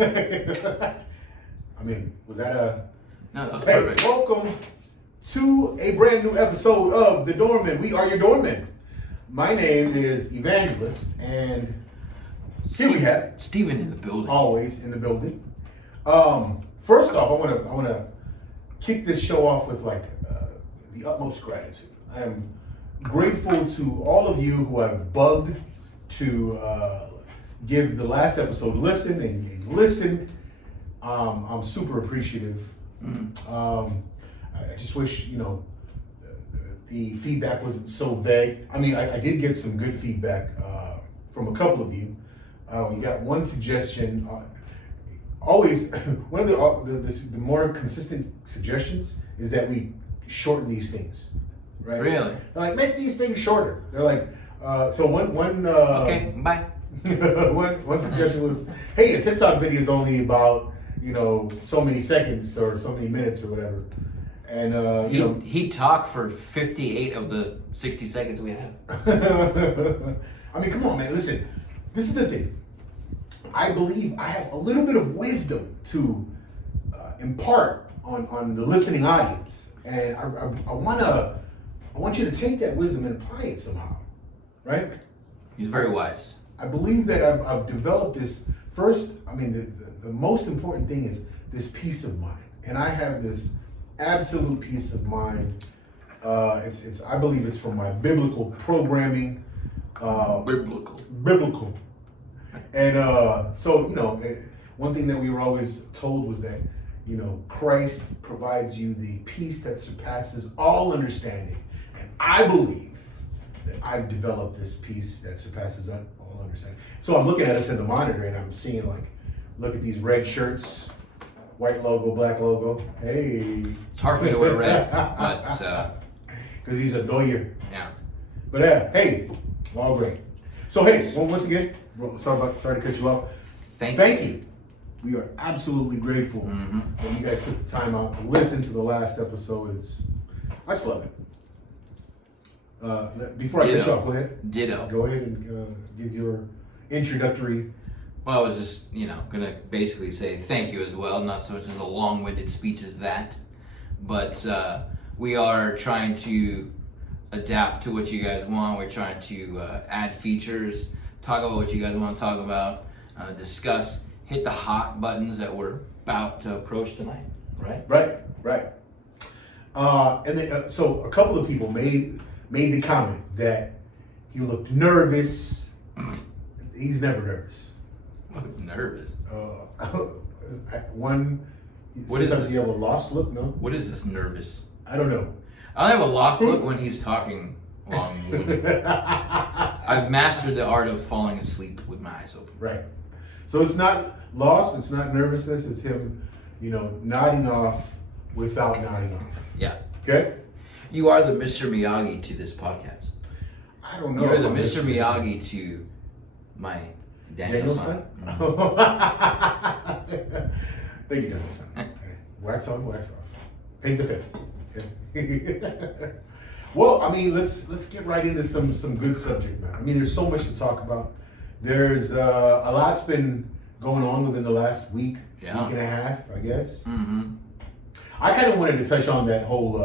I mean, was that a... No, that was Hey, perfect. welcome to a brand new episode of The Doormen. We are your Doormen. My name is Evangelist, and here we have Steven in the building. always in the building. First off, I want to kick this show off with the utmost gratitude. I am grateful to all of you who have bugged to give the last episode a listen and listened. I'm super appreciative. I just wish, the feedback wasn't so vague. I mean, I did get some good feedback from a couple of you. We got one suggestion. Always, one of the more consistent suggestions is that we shorten these things, right? Really? They're like, make these things shorter. They're like, so one. Okay, bye. one suggestion was, hey, a TikTok video is only about so many seconds or so many minutes or whatever, and he'd talk for 58 of the 60 seconds we have. I mean, come on, man. Listen, this is the thing. I believe I have a little bit of wisdom to impart on the listening audience, and I want you to take that wisdom and apply it somehow, right? He's very wise. I believe that I've developed this first. I mean, the most important thing is this peace of mind, and I have this absolute peace of mind. It's I believe it's from my biblical programming. Biblical. And so one thing that we were always told was that Christ provides you the peace that surpasses all understanding, and I believe that I've developed this peace that surpasses all understanding. So I'm looking at us in the monitor, and I'm seeing look at these red shirts, white logo, black logo. Hey, It's hard for me to wear red, but because he's a doyer. yeah. But hey, all great. So hey, once again, sorry to cut you off. Thank you. We are absolutely grateful that you guys took the time out to listen to the last episode. I just love it. Before I cut you off, go ahead. Ditto. Go ahead and give your introductory. Well, I was just, gonna basically say thank you as well. Not so much as a long-winded speech as that, but we are trying to adapt to what you guys want. We're trying to add features, talk about what you guys want to talk about, discuss, hit the hot buttons that we're about to approach tonight, right? Right. And then, so a couple of people made the comment that he looked nervous. He's never nervous. Nervous. What is this? You have a lost look, no? What is this nervous? I don't know. I have a lost look when he's talking long and winded. I've mastered the art of falling asleep with my eyes open. Right. So it's not lost, it's not nervousness, it's him, nodding off without nodding off. Yeah. Okay? You are the Mr. Miyagi to this podcast. I don't know. You're the Mr. Miyagi to my Daniel-san. Thank you, Daniel-san. Okay. Wax on, wax off. Paint the fence. Okay? Well, I mean, let's get right into some good subject matter. I mean, there's so much to talk about. There's a lot's been going on within the last week and a half, I guess. Mm-hmm. I kind of wanted to touch on that whole.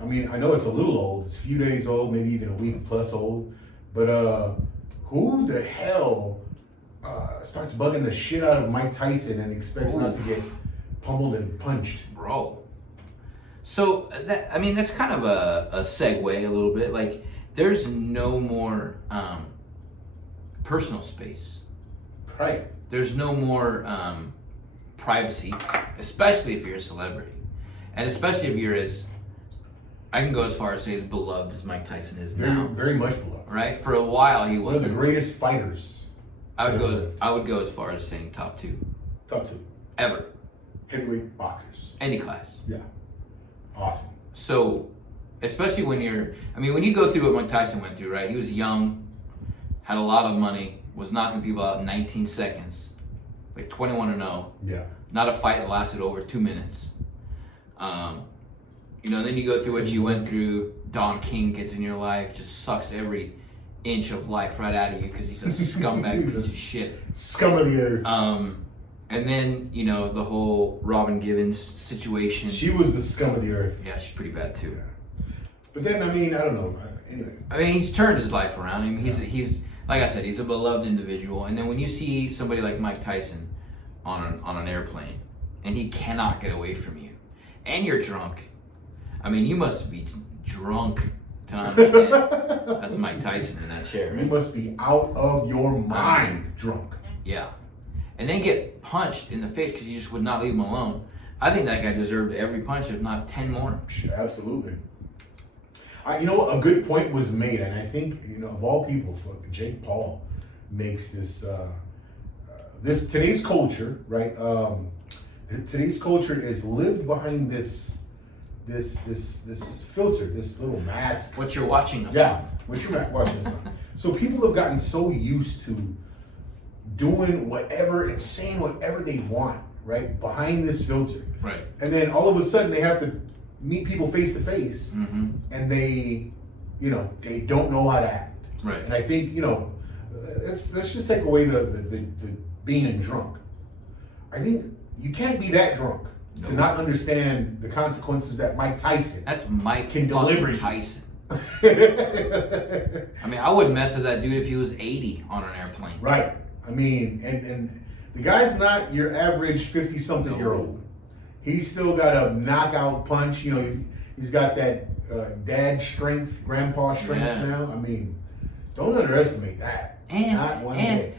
I mean, I know it's a little old. It's a few days old, maybe even a week plus old. But who the hell starts bugging the shit out of Mike Tyson and expects not to get pummeled and punched? Bro. So, that's kind of a segue a little bit. Like, there's no more personal space. Right. There's no more privacy, especially if you're a celebrity. And especially if you're I can go as far as say as beloved as Mike Tyson is now. Very much beloved. Right? For a while he was one of the greatest fighters. I would go as far as saying top 2. Top 2. Ever. Heavyweight boxers. Any class. Yeah. Awesome. So, especially when you go through what Mike Tyson went through, right? He was young, had a lot of money, was knocking people out in 19 seconds, like 21-0. Yeah. Not a fight that lasted over 2 minutes. Then you go through what you went through. Don King gets in your life, just sucks every inch of life right out of you because he's a scumbag piece of shit. Scum of the earth. And then, you know, the whole Robin Givens situation. She was the scum of the earth. Yeah, she's pretty bad too. Yeah. But then, I mean, I don't know. Anyway. I mean, he's turned his life around. I mean, he's like I said, he's a beloved individual. And then when you see somebody like Mike Tyson on an airplane, and he cannot get away from you, and you're drunk. I mean, you must be drunk to not understand. That's Mike Tyson in that chair. You must be out of your mind drunk. Yeah. And then get punched in the face because you just would not leave him alone. I think that guy deserved every punch, if not 10 more. Absolutely. You know what? A good point was made, and I think, you know, of all people, Jake Paul makes this. Today's culture, right? Today's culture is lived behind this filter, this little mask. What you're watching us Yeah, on. what you're watching us on. So people have gotten so used to doing whatever and saying whatever they want, right? Behind this filter. Right. And then all of a sudden they have to meet people face to face, and they don't know how to act. Right. And I think, let's just take away the being drunk. I think you can't be that drunk to not understand the consequences that Mike Tyson That's Mike can deliver. Tyson. I mean, I wouldn't mess with that dude if he was 80 on an airplane. Right. I mean, and the guy's not your average 50-something year old. He's still got a knockout punch. You know, he's got that dad strength, grandpa strength now. I mean, don't underestimate that. And, not one and bit.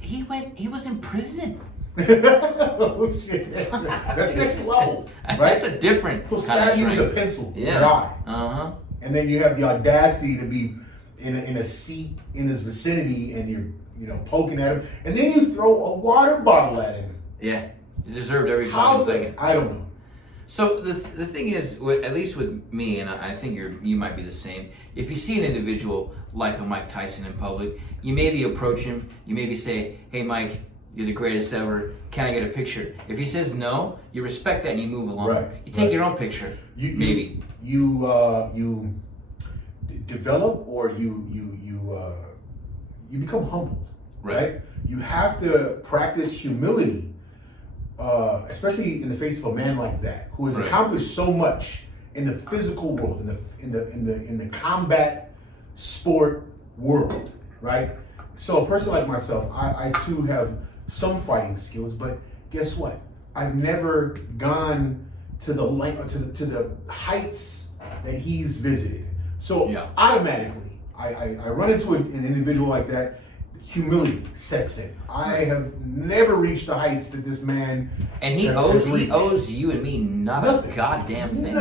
he was in prison. Oh shit! That's next level, right? That's a different He'll kind of stab you with strength. a pencil in Yeah. your eye. Uh-huh. And then you have the audacity to be in a seat in his vicinity, and you're poking at him, and then you throw a water bottle at him. Yeah. You deserved every How? fucking second. I don't know. So the thing is, at least with me, and I think you might be the same. If you see an individual like a Mike Tyson in public, you maybe approach him. You maybe say, "Hey, Mike, you're the greatest ever. Can I get a picture?" If he says no, you respect that and you move along. Right, You take right. your own picture. You develop, or you become humbled, right? You have to practice humility, especially in the face of a man like that who has accomplished so much in the physical world, in the combat sport world, right? So a person like myself, I too have some fighting skills, but guess what? I've never gone to the heights that he's visited. So automatically, I run into an individual like that, humility sets in. I have never reached the heights that this man And he owes you and me not Nothing. a goddamn thing.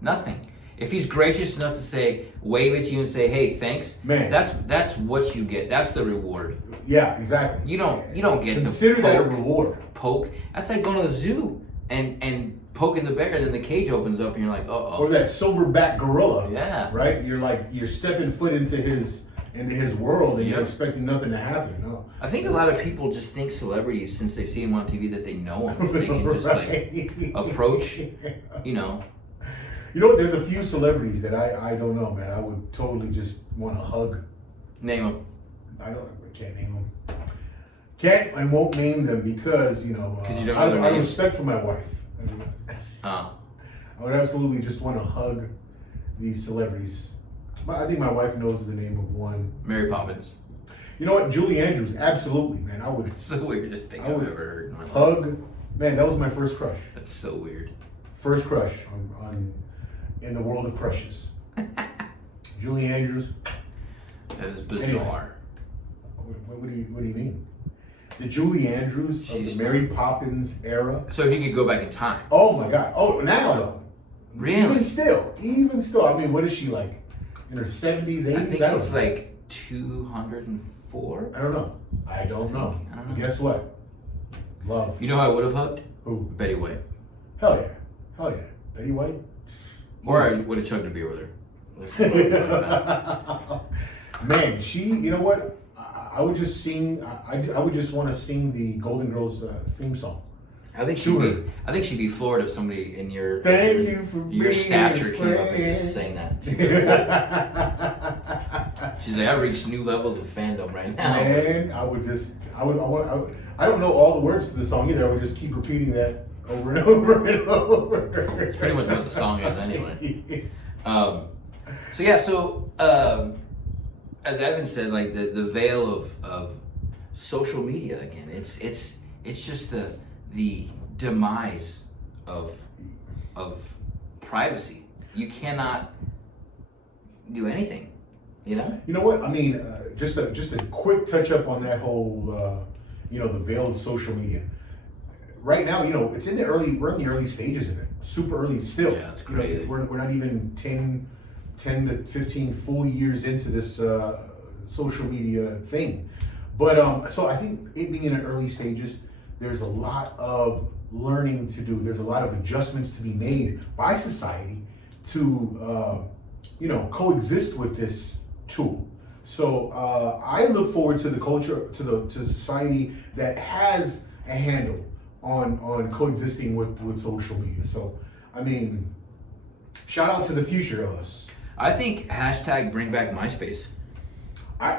Nothing. If he's gracious enough to say, wave at you and say, "Hey, thanks," Man. that's what you get. That's the reward. Yeah, exactly. You don't get Consider to that a reward. poke. That's like going to the zoo and poking the bear, and then the cage opens up, and you're like, "Uh Or oh." that silverback gorilla. Yeah. Right? You're stepping foot into his world, and you're Yep. expecting nothing to happen. No. I think a lot of people just think celebrities, since they see them on TV, that they know them. They can just approach. You know. You know what? There's a few celebrities that I don't know, man. I would totally just want to hug. Name them. I can't name them. Can't and won't name them because you don't know their out of names. respect for my wife. I would absolutely just want to hug these celebrities. But I think my wife knows the name of one. Mary Poppins. You know what? Julie Andrews, absolutely, man. I would It's the weirdest thing I I've would ever heard in my life. hug. Man, that was my first crush. That's so weird. First crush on in the world of crushes. Julie Andrews. That is bizarre. What do you mean? The Julie Andrews of She's the Mary Poppins era. So if you could go back in time. Oh my God! Oh, now though. Really? Even still. I mean, what is she like? In her 70s, 80s? I think don't she's know. like 204. I don't know. I don't know. I don't But know. guess what? Love. You know who I would have hugged? Who? Betty White. Hell yeah. Hell yeah. Betty White. Or I would have chugged a beer with her. Man, you know what? I would just sing. I would just want to sing the Golden Girls theme song. I think she'd be floored if somebody in your Thank you for your being stature a came up and friend. just sang that. She's like, I reached new levels of fandom right now. Man, I don't know all the words to the song either. I would just keep repeating that over and over and over. It's pretty much what the song is anyway. So as Evan said, like the veil of social media again. It's just the demise of privacy. You cannot do anything. You know. You know what? I mean, just a quick touch up on that whole, the veil of social media. Right now, it's we're in the early stages of it. Super early still. Yeah, it's crazy. We're not even 10 to 15 full years into this social media thing. But so I think it being in the early stages, there's a lot of learning to do. There's a lot of adjustments to be made by society to, coexist with this tool. So I look forward to the culture, to society that has a handle on coexisting with social media. So, I mean, shout out to the future of us. I think hashtag bring back MySpace.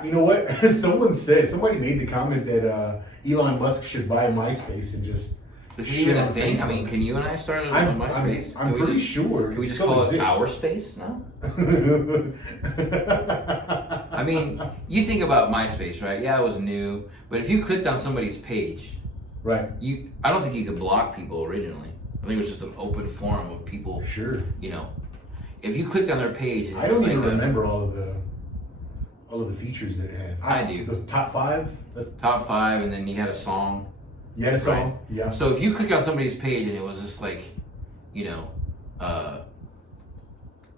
You know what? Somebody made the comment that Elon Musk should buy MySpace and just. Is it even a thing? I mean, can you and I start on MySpace? I'm pretty sure. Can we just call it our space now? I mean, you think about MySpace, right? Yeah, it was new, but if you clicked on somebody's page, right? I don't think you could block people originally. I think it was just an open forum of people. Sure. If you clicked on their page, I don't even remember all of the features that it had. I do. The top five. Top five, and then you had a song. You had a song, right? Yeah. So if you click on somebody's page and it was just like,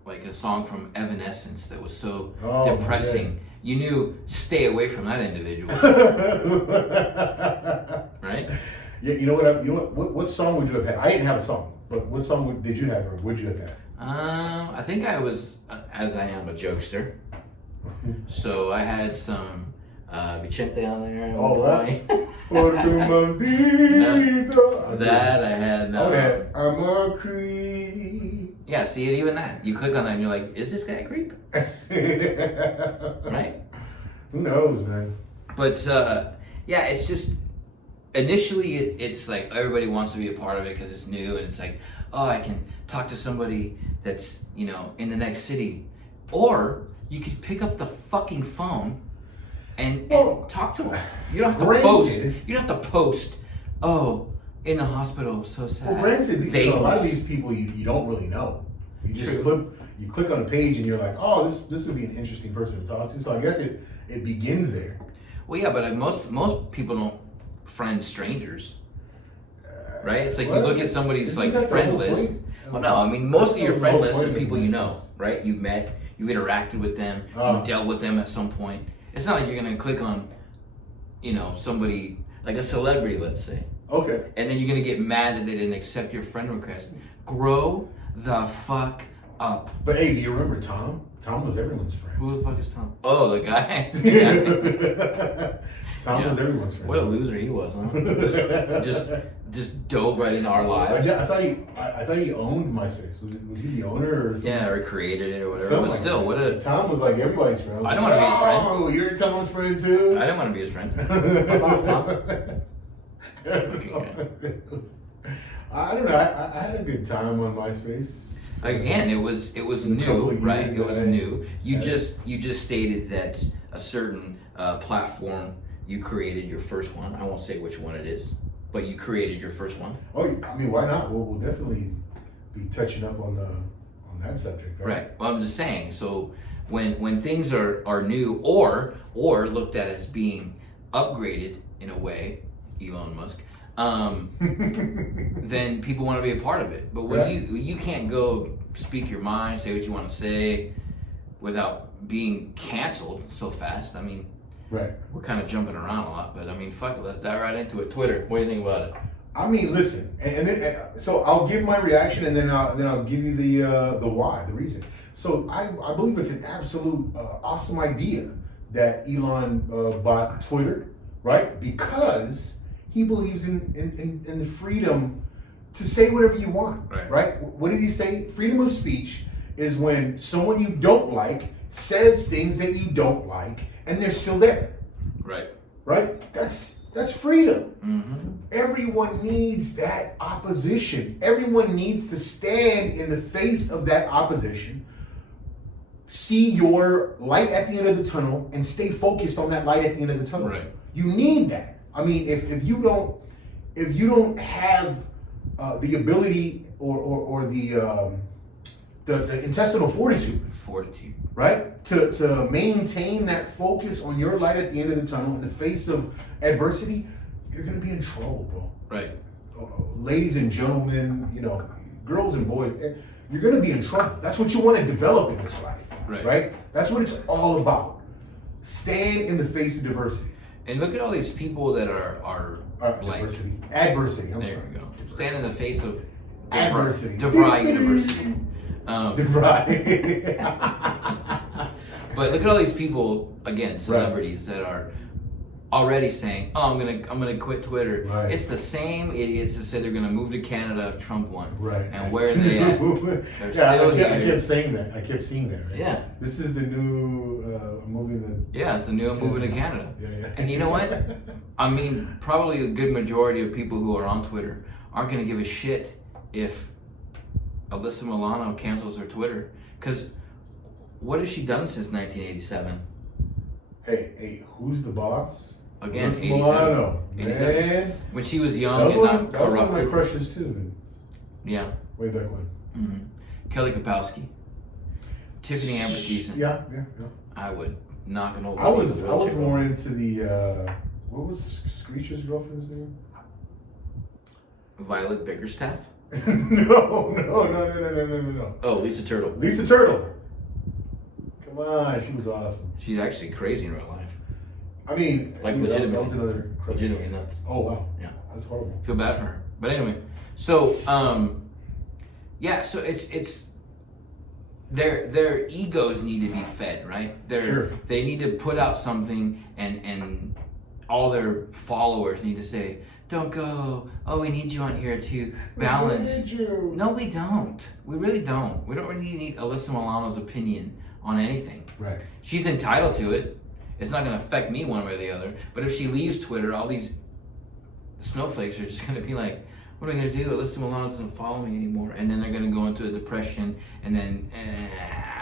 like a song from Evanescence that was so depressing, you knew stay away from that individual. Right? Yeah. You know what song would you have had? I didn't have a song, but what song did you have, or would you have had? I think I was, as I am a jokester, so I had some Vicente on there. Oh, right. That I had. I'm a creep. Yeah, see it, even that. You click on that and you're like, is this guy a creep? Right? Who knows, man? But it's just initially it's like everybody wants to be a part of it because it's new, and it's like, oh, I can talk to somebody that's in the next city, or you could pick up the fucking phone and talk to them. You don't have to post. You don't have to post. Oh, in the hospital, so sad. Well, granted, a lot of these people you don't really know. You just you click on a page and you're like, oh, this would be an interesting person to talk to. So I guess it begins there. Well, yeah, but most people don't friend strangers, right? It's like you look at somebody's friend list. Well, no, I mean most of your friend list is people you know, right? You've met, you've interacted with them, you've dealt with them at some point. It's not like you're gonna click on, somebody like a celebrity, let's say. Okay. And then you're gonna get mad that they didn't accept your friend request. Grow the fuck up. But hey, do you remember Tom? Tom was everyone's friend. Who the fuck is Tom? Oh, the guy. Tom was everyone's friend. What a loser he was, huh? Just dove right into our lives. I thought he owned MySpace. Was he the owner or something? Yeah, or created it or whatever. But still, Tom was like everybody's friend. I don't want to be his friend. Oh, you're Tom's friend too? I don't want to be his friend. Fuck off, Tom. I don't know. I had a good time on MySpace. Again, it was new, right? It was new. You just stated that a certain platform you created your first one. I won't say which one it is, but you created your first one. Oh, I mean, why not? We'll definitely be touching up on that subject, right? Right. Well, I'm just saying. So when things are new or looked at as being upgraded in a way, Elon Musk, then people want to be a part of it. But when you can't go speak your mind, say what you want to say without being canceled so fast. I mean, right. We're kind of jumping around a lot, but I mean, fuck it, let's dive right into it. Twitter, what do you think about it? I mean, listen, and then so I'll give my reaction, and then I'll give you the why, the reason. So I believe it's an absolute awesome idea that Elon bought Twitter, right? Because he believes in the freedom to say whatever you want, right? What did he say? Freedom of speech is when someone you don't like says things that you don't like, and they're still there. Right. Right? That's freedom. Mm-hmm. Everyone needs that opposition. Everyone needs to stand in the face of that opposition, see your light at the end of the tunnel, and stay focused on that light at the end of the tunnel. Right. You need that. I mean, if you don't have the ability or the intestinal fortitude, right, to maintain that focus on your light at the end of the tunnel in the face of adversity, you're gonna be in trouble, bro. Right. Ladies and gentlemen, girls and boys, you're gonna be in trouble. That's what you want to develop in this life, right? That's what it's all about. Stand in the face of diversity. And look at all these people that are like adversity. I'm there sorry. you go. Stand in the face of Adversity. DeVry University. DeVry. But look at all these people, again, celebrities that are already saying, "Oh, I'm gonna quit Twitter." Right. It's the same idiots that said they're gonna move to Canada if Trump won. Right. And where are they at? They're still here. I kept saying that. I kept seeing that. Right? Yeah. This is the new movie Yeah, it's the new moving to Canada. Yeah. And you know what? I mean, probably a good majority of people who are on Twitter aren't gonna give a shit if Alyssa Milano cancels her Twitter, because what has she done since 1987? Hey, who's the boss? Again, Alyssa 87. Milano. 87. Man. When she was young That was and not one of my corrupted. crushes too. Yeah. Way back when. Mm-hmm. Kelly Kapowski. Tiffany Amber Thiessen. Yeah. I would knock an old I was more into the what was Screech's girlfriend's name? Violet Bickerstaff. No. Oh, Lisa Turtle. Lisa Turtle. Come on, she was awesome. She's actually crazy in real life. I mean, Like legitimately. That was another crush. Legitimately nuts. Oh wow. Yeah. That's horrible. Feel bad for her. But anyway, so yeah, so it's their egos need to be fed, right? They need to put out something, and all their followers need to say, "Don't go. Oh, we need you on here to balance." No, we don't. We really don't. We don't really need Alyssa Milano's opinion on anything. Right. She's entitled to it. It's not going to affect me one way or the other. But if she leaves Twitter, all these snowflakes are just going to be like, "What am I going to do? Alyssa Milano doesn't follow me anymore." And then they're going to go into a depression, and then,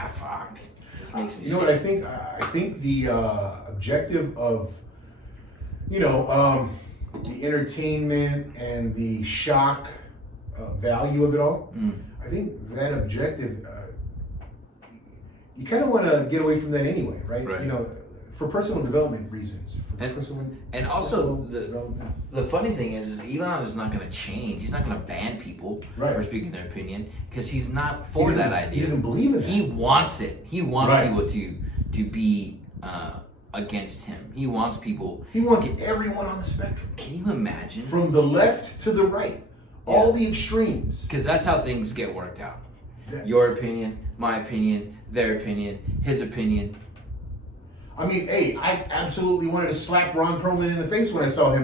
fuck. It just makes me You know what I think? I think the objective of, the entertainment and the shock value of it all, I think that objective, you kind of want to get away from that anyway, right? For personal development reasons. And also, the funny thing is Elon is not going to change. He's not going to ban people for speaking their opinion, because he's not for that idea. He doesn't believe in that. He wants it. He wants people to be against him. He wants people. He wants everyone on the spectrum. Can you imagine? From the left to the right. All the extremes. Because that's how things get worked out. Your opinion, my opinion, their opinion, his opinion. I mean, hey, I absolutely wanted to slap Ron Perlman in the face when I saw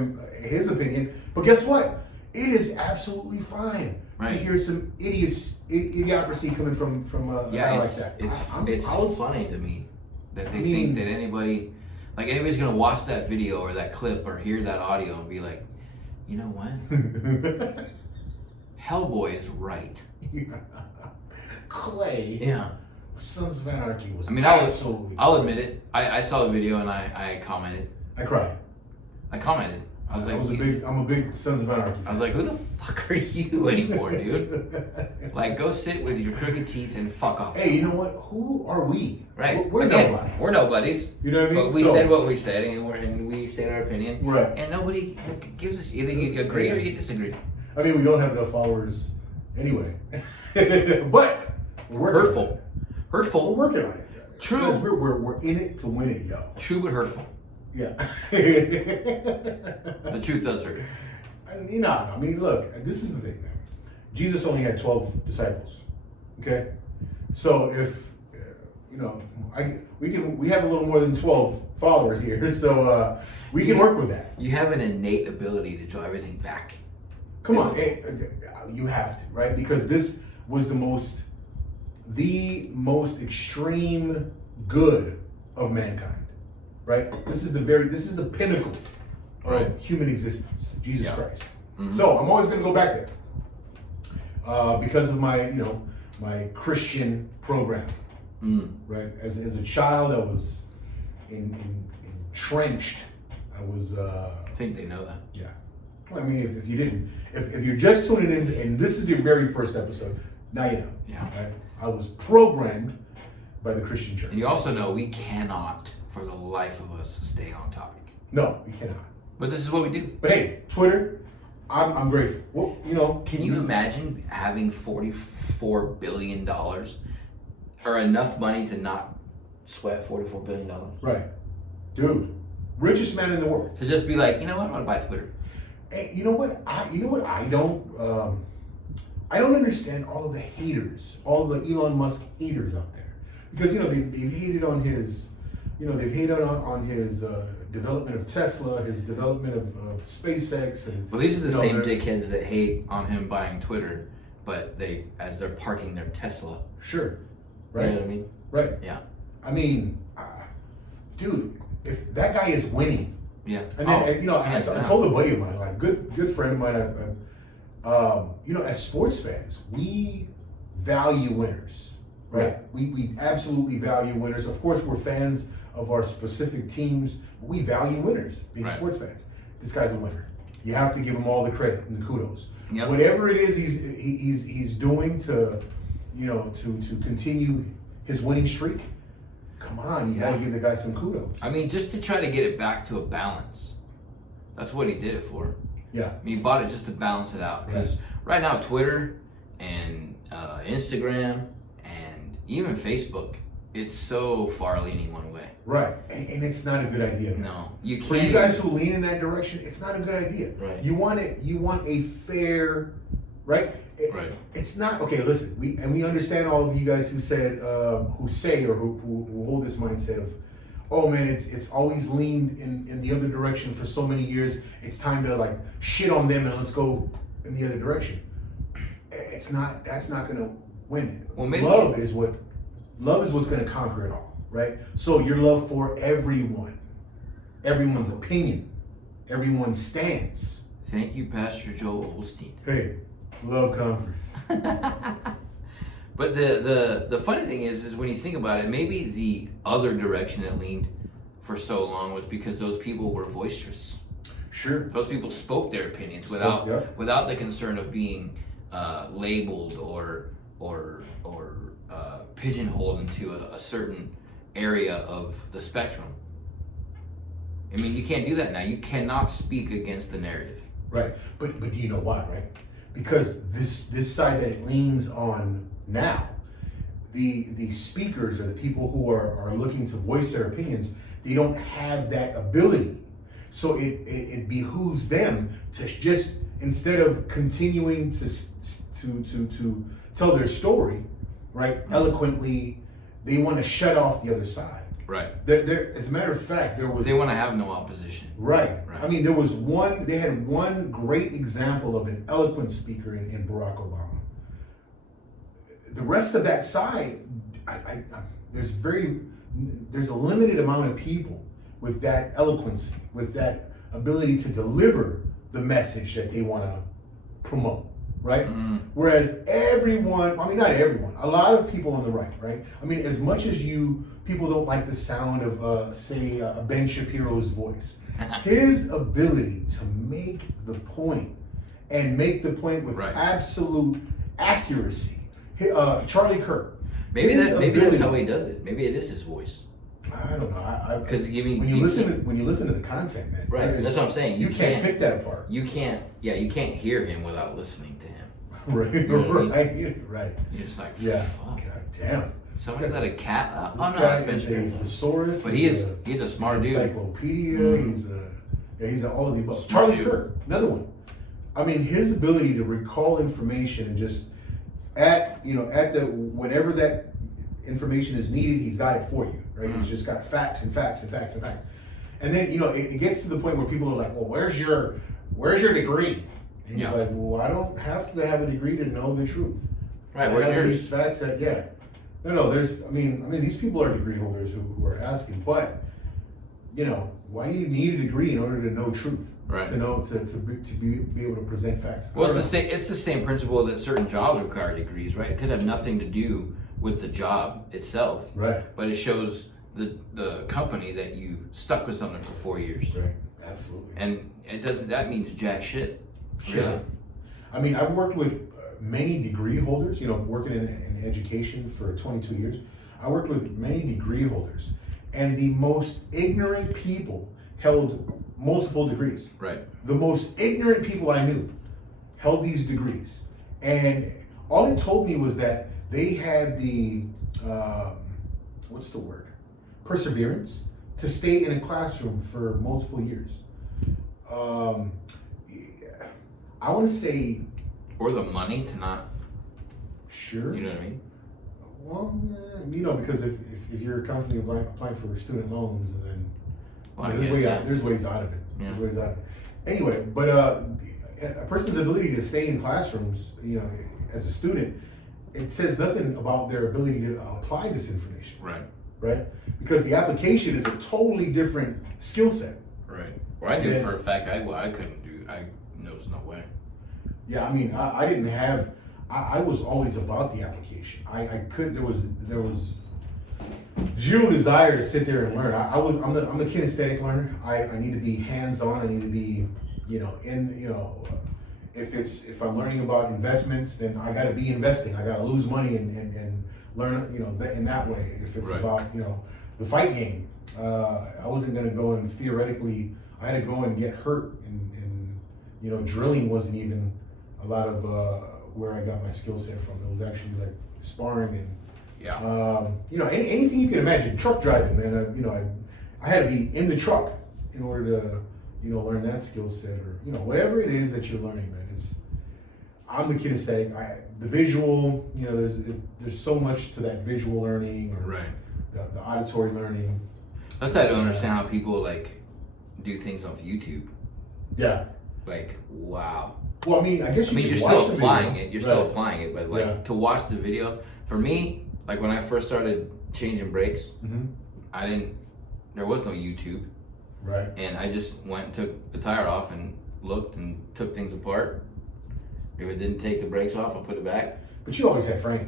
his opinion. But guess what? It is absolutely fine to hear some idiocracy coming from a guy like that. It's funny to me that they think that anybody's gonna watch that video or that clip or hear that audio and be like, you know what? Hellboy is right. Clay. Yeah. Sons of Anarchy was absolutely. I'll admit it. I saw the video and I commented. I cried. I commented. I was like, I'm a big Sons of Anarchy fan. I was like, who the fuck are you anymore, dude? Like, go sit with your crooked teeth and fuck off. Hey, you know what? Who are we? Right. We're nobodies. We're nobodies. You know what I mean? But we said what we said, and we said our opinion. Right. And nobody gives us, either you agree or you disagree. I mean, we don't have enough followers anyway. But we're hurtful. Hurtful. We're working on it. True. We're in it to win it, yo. True but hurtful. Yeah. The truth does hurt. I mean, look, this is the thing, man. Jesus only had 12 disciples. Okay? So if we have a little more than 12 followers here, so we can work with that. You have an innate ability to draw everything back. Come on, hey, you have to, right? Because this was the most the most extreme good of mankind, right? This is the pinnacle of Right. human existence, Jesus Yeah. Christ. Mhm. So I'm always going to go back there because of my, my Christian program, right? As a child, I was entrenched. I was. I think they know that. Yeah. Well, I mean, if you didn't, if you're just tuning in, and this is your very first episode, now you know. Yeah. Right? I was programmed by the Christian church. And you also know we cannot, for the life of us, stay on topic. No, we cannot. But this is what we do. But hey, Twitter, I'm grateful. Well, Can you imagine having $44 billion or enough money to not sweat $44 billion? Right, dude, richest man in the world. To just be like, you know what, I'm gonna buy Twitter. Hey, you know what I don't understand all of the haters, all the Elon Musk haters out there, because they've hated on his, they've hated on his development of Tesla, his development of SpaceX, and Well, these are the same dickheads that hate on him buying Twitter, but as they're parking their Tesla. Sure, right? You know what I mean? Right. Yeah. I mean, dude, if that guy is winning, Yeah. and then I told a buddy of mine, like good friend of mine, as sports fans, we value winners, right? We absolutely value winners. Of course, we're fans of our specific teams. But we value winners, being sports fans. This guy's a winner. You have to give him all the credit and the kudos. Yep. Whatever it is he's doing to continue his winning streak. Come on, you gotta give the guy some kudos. I mean, just to try to get it back to a balance. That's what he did it for. Yeah. I mean, he bought it just to balance it out. Because right now, Twitter and Instagram and even Facebook, it's so far leaning one way. Right, and it's not a good idea. Guys. No, you can't. For you guys who lean in that direction, it's not a good idea. Right. You want a fair, right? Right. It's not okay. Listen, we understand all of you guys who hold this mindset of, oh man, it's always leaned in the other direction for so many years. It's time to like shit on them and let's go in the other direction. That's not going to win it. Well, maybe love is what's going to conquer it all, right? So your love for everyone's opinion, everyone's stance. Thank you, Pastor Joel Holstein. Hey, love conquers. But the funny thing is when you think about it, maybe the other direction it leaned for so long was because those people were boisterous. Sure. Those people spoke their opinions without the concern of being labeled or pigeonholed into a certain area of the spectrum. I mean, you can't do that now. You cannot speak against the narrative. Right, but do you know why? Right, because this side that it leans on now, the speakers or the people who are looking to voice their opinions, they don't have that ability. So it behooves them to just, instead of continuing to tell their story, right, eloquently, they want to shut off the other side. Right. There, as a matter of fact, They want to have no opposition. Right. I mean, they had one great example of an eloquent speaker in Barack Obama. The rest of that side, there's a limited amount of people with that eloquence, with that ability to deliver the message that they want to promote, right? Mm-hmm. Whereas not everyone, a lot of people on the right? I mean, as much as people don't like the sound of, say, Ben Shapiro's voice, his ability to make the point with absolute accuracy. Charlie Kirk. Maybe that's how he does it. Maybe it is his voice. I don't know. Because when you listen to the content, man. Right. That's what I'm saying. You can't pick that apart. You can't hear him without listening to him. Right. You know what I mean? Right. You're just like, yeah. fuck. God damn. Somebody's got a cat. This guy is a thesaurus. But he's a smart dude. Encyclopedia. Mm-hmm. He's all of the above. Smart Charlie dude. Kirk, another one. I mean, his ability to recall information and just whenever that information is needed, he's got it for you, right? Mm-hmm. He's just got facts and facts and facts and facts. And then it gets to the point where people are like, well, where's your degree? And he's like, well, I don't have to have a degree to know the truth. Right. I have these facts that No, there's, I mean, these people are degree holders who are asking, but, you know, why do you need a degree in order to know truth? Right. To know, to be able to present facts. Well, it's the same principle that certain jobs require degrees, right? It could have nothing to do with the job itself. Right. But it shows the company that you stuck with something for 4 years. Right. Absolutely. And that means jack shit. Really. Yeah. I mean, I've worked with many degree holders, you know, working in education for 22 years. I worked with many degree holders, and the most ignorant people held multiple degrees. Right. The most ignorant people I knew held these degrees. And all it told me was that they had the, what's the word? Perseverance to stay in a classroom for multiple years. I want to say, or the money to not, sure. you know what I mean? Well, you know, because if you're constantly applying for student loans, and then Well, there's ways out of it. Yeah. There's ways out of it. Anyway, but a person's ability to stay in classrooms, you know, as a student, it says nothing about their ability to apply this information. Right. Right? Because the application is a totally different skill set. Right. Well, I knew for a fact I couldn't do. There's no way. Yeah, I mean, I didn't have. I was always about the application. I couldn't. There was zero desire to sit there and learn. I'm the kinesthetic learner. I need to be hands on. I need to be, you know, if I'm learning about investments, then I got to be investing. I got to lose money and learn, you know, in that way. If it's about, you know, the fight game, I wasn't going to go and theoretically. I had to go and get hurt, and you know, drilling wasn't even a lot of where I got my skill set from. It was actually like sparring and you know, anything you can imagine. Truck driving, man. You know, I had to be in the truck in order to, you know, learn that skill set, or, you know, whatever it is that you're learning, man. I'm the kinesthetic. The visual, you know, there's so much to that visual learning, or the auditory learning. That's why I don't understand how people like do things off YouTube. Yeah. Like, wow. Well, I mean, I guess you're still applying it. You're still applying it, but like to watch the video, for me, like when I first started changing brakes, there was no YouTube. Right. And I just went and took the tire off and looked and took things apart. If it didn't take the brakes off, I put it back. But you always had Frank.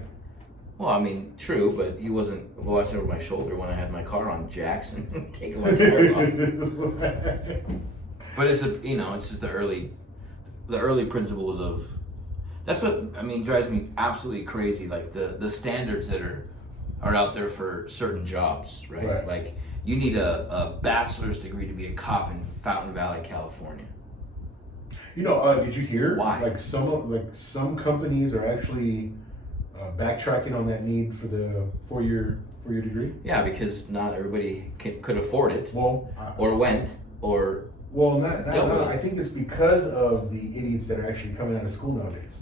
Well, I mean, true, but he wasn't watching over my shoulder when I had my car on jacks and taking my tires off. But it's just the early principles of. That's what drives me absolutely crazy. Like the standards that are out there for certain jobs, right? Like you need a bachelor's degree to be a cop in Fountain Valley, California. You know, did you hear? Why? Like some companies are actually backtracking on that need for the four-year degree. Yeah, because not everybody could afford it. Well, I think it's because of the idiots that are actually coming out of school nowadays.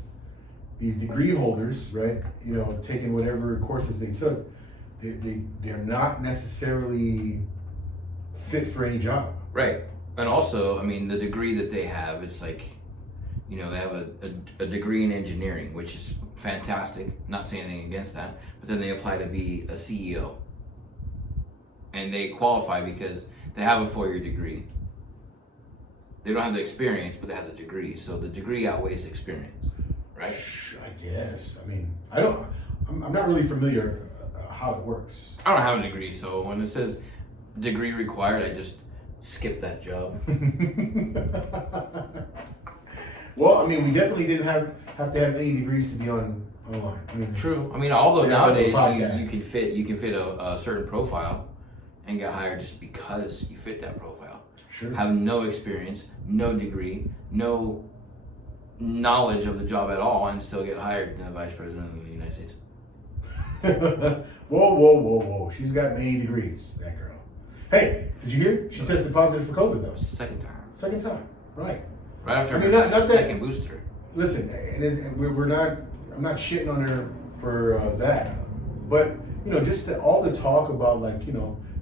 These degree holders, right? You know, taking whatever courses they took, they're not necessarily fit for any job. Right. And also, the degree that they have, it's like, you know, they have a degree in engineering, which is fantastic. Not saying anything against that, but then they apply to be a CEO. And they qualify because they have a 4-year degree. They don't have the experience, but they have the degree. So the degree outweighs the experience, right? I guess. I'm not really familiar how it works. I don't have a degree, so when it says degree required, I just skip that job. Well, we definitely didn't have to have any degrees to be online. True. Although nowadays you can fit a certain profile and get hired just because you fit that profile. Sure. Have no experience, no degree, no knowledge of the job at all, and still get hired to the vice president of the United States. Whoa. She's got many degrees, that girl. Hey, did you hear? She tested positive for COVID, though. Second time. Right. Right after her second booster. Listen, I'm not shitting on her for that. But, just all the talk about,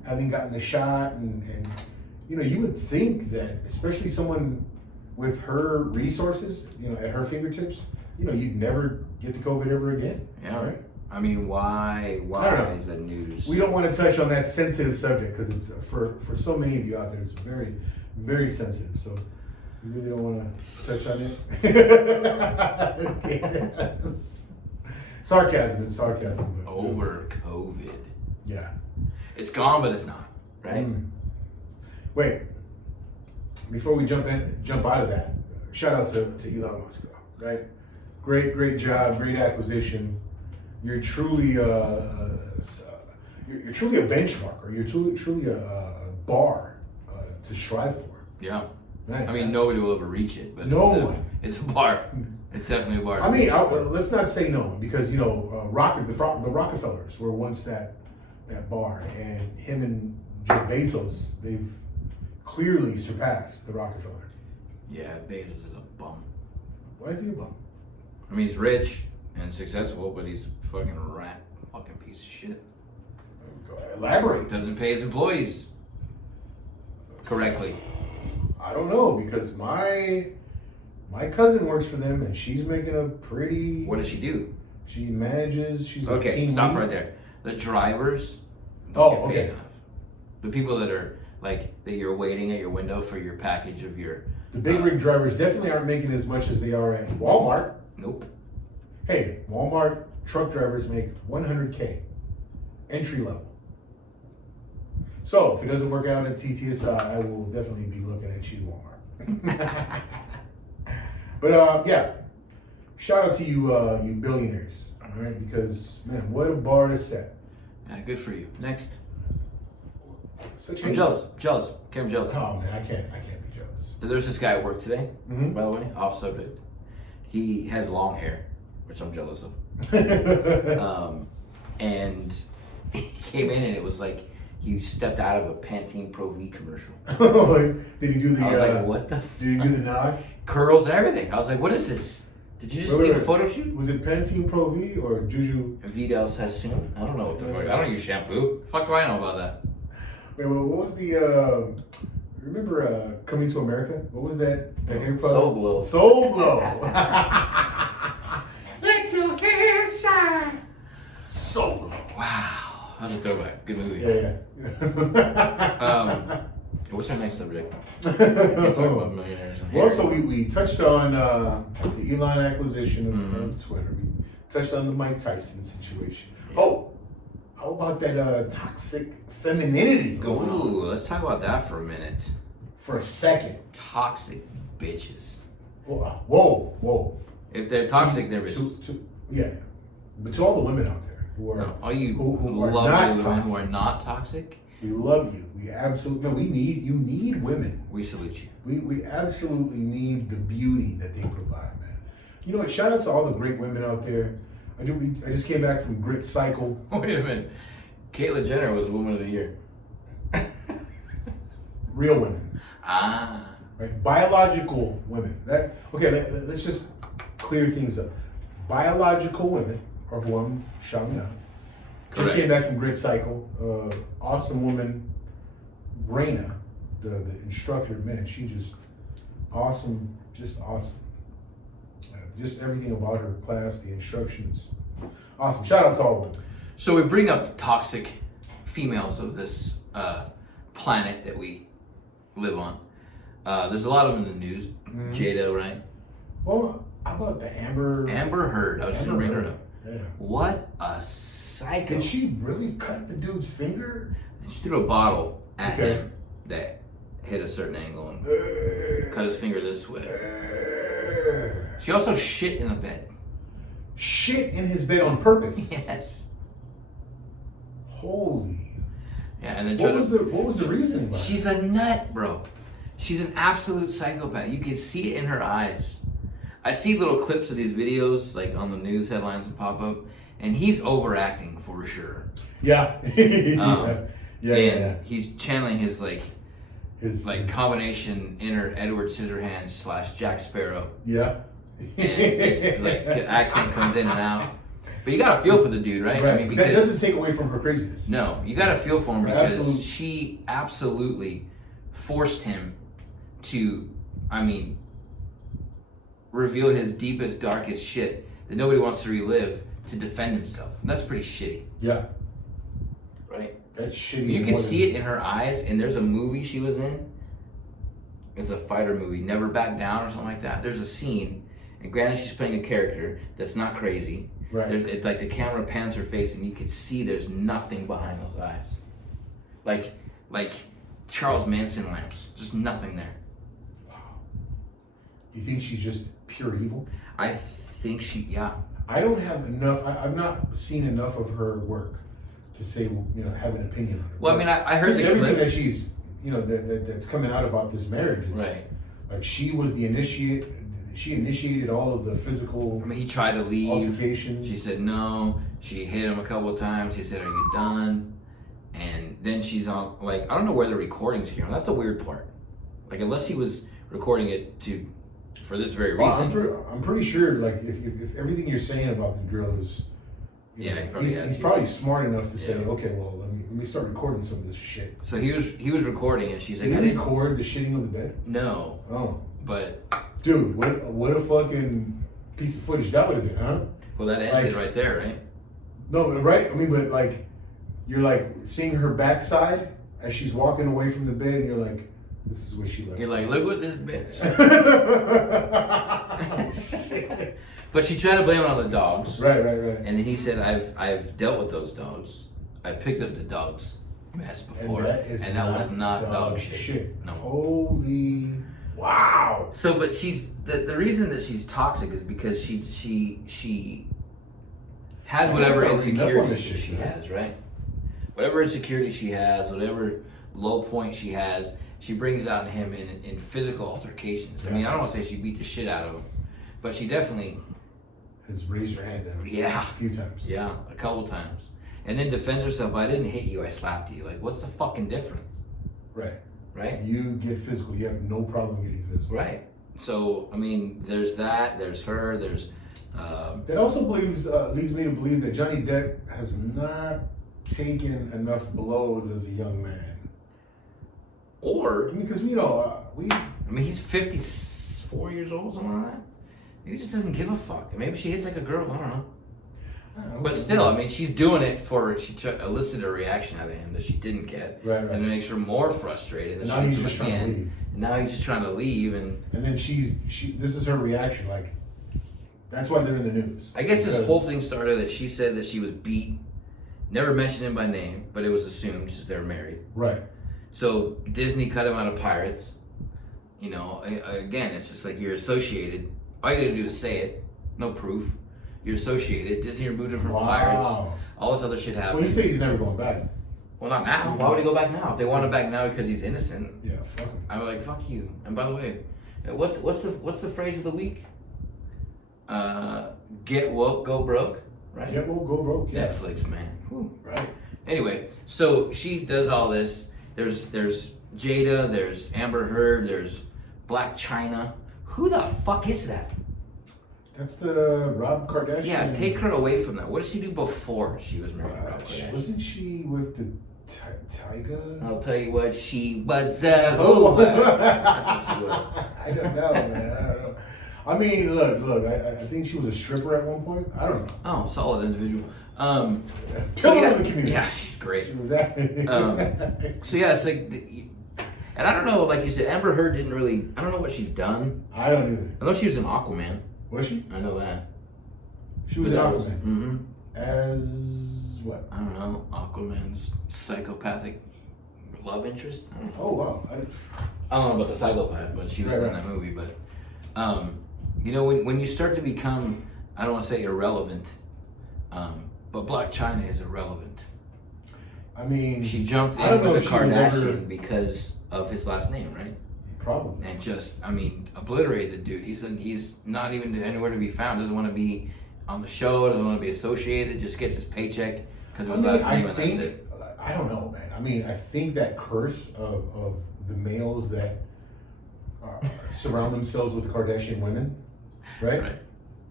having gotten the shot and you would think that, especially someone with her resources, at her fingertips, you'd never get the COVID ever again. Yeah. Right? I mean, why I don't know. is that news? We don't want to touch on that sensitive subject because it's for so many of you out there. It's very, very sensitive. So we really don't want to touch on it. Sarcasm. It's sarcasm. But, Over COVID. Yeah. It's gone, but it's not. Right. Wait. Before we jump out of that, shout out to Elon Musk. Right. Great job. Great acquisition. You're truly you're truly a benchmark, or you're truly a bar to strive for. Yeah. Man, I mean, nobody will ever reach it, but no one. It's a bar. It's definitely a bar. I mean, let's not say no one, because the Rockefellers were once that bar, and him and Jeff Bezos, they've clearly surpassed the Rockefeller. Yeah, Bezos is a bum. Why is he a bum? I mean, he's rich and successful, but he's a fucking rat, fucking piece of shit. Elaborate. Doesn't pay his employees correctly. I don't know, because my cousin works for them, and she's making a pretty. What does she do? She manages. She's a Okay, team stop lead. right there. The drivers don't get paid okay. enough. The people that are like that you're waiting at your window for your package of your. The big rig drivers definitely aren't making as much as they are at Walmart. Nope. Hey, Walmart truck drivers make $100K entry level. So if it doesn't work out at TTSI, I will definitely be looking at you, Walmart. But yeah, shout out to you, you billionaires, all right? Because man, what a bar to set. Yeah, good for you. Next. Such I'm jealous. Okay, I'm jealous. Oh man, I can't be jealous. There's this guy at work today, Mhm. by the way, off subject. He has long hair, which I'm jealous of. And he came in and it was like he stepped out of a Pantene Pro V commercial. Did he do the? I was like, what the? Did he do the nod? Curls and everything. I was like, what is this? Did you just leave a photo shoot? Was it Pantene Pro V or Juju? Vidal Sassoon? I don't know what the fuck. I don't use shampoo. Fuck do I know about that? Wait, what was the? Remember Coming to America? What was that? The hair product? Soul Glow. Soul Glow. Let your hair shine. Soul Glow. Wow. That was a throwback. Good movie. Yeah. What's our next subject? Talk about millionaires and hair. Well, so we touched on the Elon acquisition of Twitter. We touched on the Mike Tyson situation. Yeah. Oh, how about that toxic femininity going on? Ooh, let's talk about that for a minute. For a second. Toxic bitches. Whoa. If they're toxic, they're bitches. Yeah. But to all the women out there who are No, all you who are lovely not women who toxic. are not toxic, We love you. We absolutely you need women. we salute you. We absolutely need the beauty that they provide, man. You know what? Shout out to all the great women out there. I just came back from Grit Cycle. Wait a minute. Caitlyn Jenner was Woman of the Year. Real women, Ah. right? Biological women. Let's just clear things up. Biological women are who I'm shouting out. Just Correct. came back from Grit Cycle. Awesome woman, Raina, the instructor. Man, she just awesome. Just everything about her class, the instructions, awesome. Shout out to all of them. So we bring up the toxic females of this planet that we live on. There's a lot of them in the news. Mhm. Jada, right? Well, how about the Amber Heard. I was just gonna bring her up. Yeah. What a psycho. Did she really cut the dude's finger? She threw a bottle at Okay. him that hit a certain angle and cut his finger this way. She also shit in the bed. Shit in his bed on purpose. Yes. Holy. Yeah, and then What was the reasoning behind it? she's a nut, bro. She's an absolute psychopath. You can see it in her eyes. I see little clips of these videos, like on the news headlines and pop up, and he's overacting for sure. Yeah. Yeah. He's channeling his His combination inner Edward Scissorhands / Jack Sparrow. Yeah. And it's like the accent comes in and out. But you gotta feel for the dude, right? Right. I mean, because that doesn't take away from her craziness. no, you gotta feel for him because Absolutely. she absolutely forced him to, reveal his deepest, darkest shit that nobody wants to relive to defend himself. And that's pretty shitty. Yeah. Right? That's shitty. You can see it in her eyes, and there's a movie she was in. It's a fighter movie, Never Back Down or something like that. There's a scene, and granted she's playing a character that's not crazy. Right. It's like the camera pans her face, and you can see there's nothing behind those eyes. Like Charles Manson lamps. Just nothing there. Wow. Do you think she's just pure evil? I think yeah. I don't have enough. I've not seen enough of her work to say, have an opinion on her. Well, I mean, I heard the everything clip. that she's, that's coming out about this marriage. Is, Right. Like she was the initiate. She initiated all of the physical. I mean, he tried to leave. Altercations. She said no. She hit him a couple of times. He said, "Are you done?" And then she's on. Like, I don't know where the recordings came from. That's the weird part. Like, unless he was recording it for this very reason. Well, I'm pretty sure. Like, if everything you're saying about the girl is. He's probably smart enough to say, okay, well, let me start recording some of this shit. So he was recording, and she's like, Did he record the shitting of the bed? No. Oh. But dude, what a fucking piece of footage that would have been, huh? Well, that ends it right there, right? No, right? I mean, but like, you're like seeing her backside as she's walking away from the bed, and you're like, this is where she left. You're like, look what this bitch. But she tried to blame it on the dogs. Right. And then he said, I've dealt with those dogs. I picked up the dogs mess before, and that was not dog shit. No. Holy wow. So, but she's the reason that she's toxic is because she has whatever insecurity she has, right? Whatever insecurity she has, whatever low point she has, she brings it out in him in physical altercations. I mean, I don't want to say she beat the shit out of him, but she definitely has raised her hand down. Yeah. A few times. Yeah, a couple times. And then defends herself, I didn't hit you, I slapped you. Like, what's the fucking difference? Right? You get physical. You have no problem getting physical. Right. So, I mean, there's that, there's her, there's... that also leads me to believe that Johnny Depp has not taken enough blows as a young man. Or... I mean, because, he's 54 years old, something like that. He just doesn't give a fuck. Maybe she hits like a girl, I don't know. But still, I mean, she's doing it she elicited a reaction out of him that she didn't get. Right. And it makes her more frustrated. And now he's just trying to leave. And now he's just trying to leave. And then this is her reaction. Like, that's why they're in the news. I guess this whole thing started that she said that she was beat. Never mentioned him by name, but it was assumed since they were married. Right. So Disney cut him out of Pirates. Again, it's just like you're associated. All you gotta do is say it. No proof. You're associated. Disney removed him from Pirates. All this other shit happened. Well, you say he's never going back. Well, not now. Why would he go back now? If they want him back now because he's innocent. Yeah, fuck him. I'm like, fuck you. And by the way, what's the phrase of the week? Get woke, go broke. Right? Get woke, go broke. Yeah. Netflix, man. Whew. Right. Anyway, so she does all this. There's Jada. There's Amber Heard. There's Black China. Who the fuck is that? That's the Rob Kardashian. Yeah, take her away from that. What did she do before she was married to Rob Kardashian? Wasn't she with the Tyga? I'll tell you what, she was. That's what she was. I don't know, man. I don't know. I mean, look. I think she was a stripper at one point. I don't know. Oh, solid individual. Pillar of the community. Yeah, she's great. She was that. So yeah, it's like, and I don't know. Like you said, Amber Heard didn't really. I don't know what she's done. I don't either. I know she was in Aquaman. Was she? I know that. She was in Aquaman. Mm-hmm. As what? I don't know. Aquaman's psychopathic love interest. I don't know. Oh wow. I don't know about the psychopath, but she was in that movie. But when you start to become, I don't want to say irrelevant, but Black China is irrelevant. I mean, she jumped in with a Kardashian because of his last name, right? Probably. And just, obliterate the dude. He's not even anywhere to be found. Doesn't want to be on the show. Doesn't want to be associated. Just gets his paycheck because of his last name, and that's it. I don't know, man. I mean, I think that curse of the males that surround themselves with the Kardashian women, right? Right.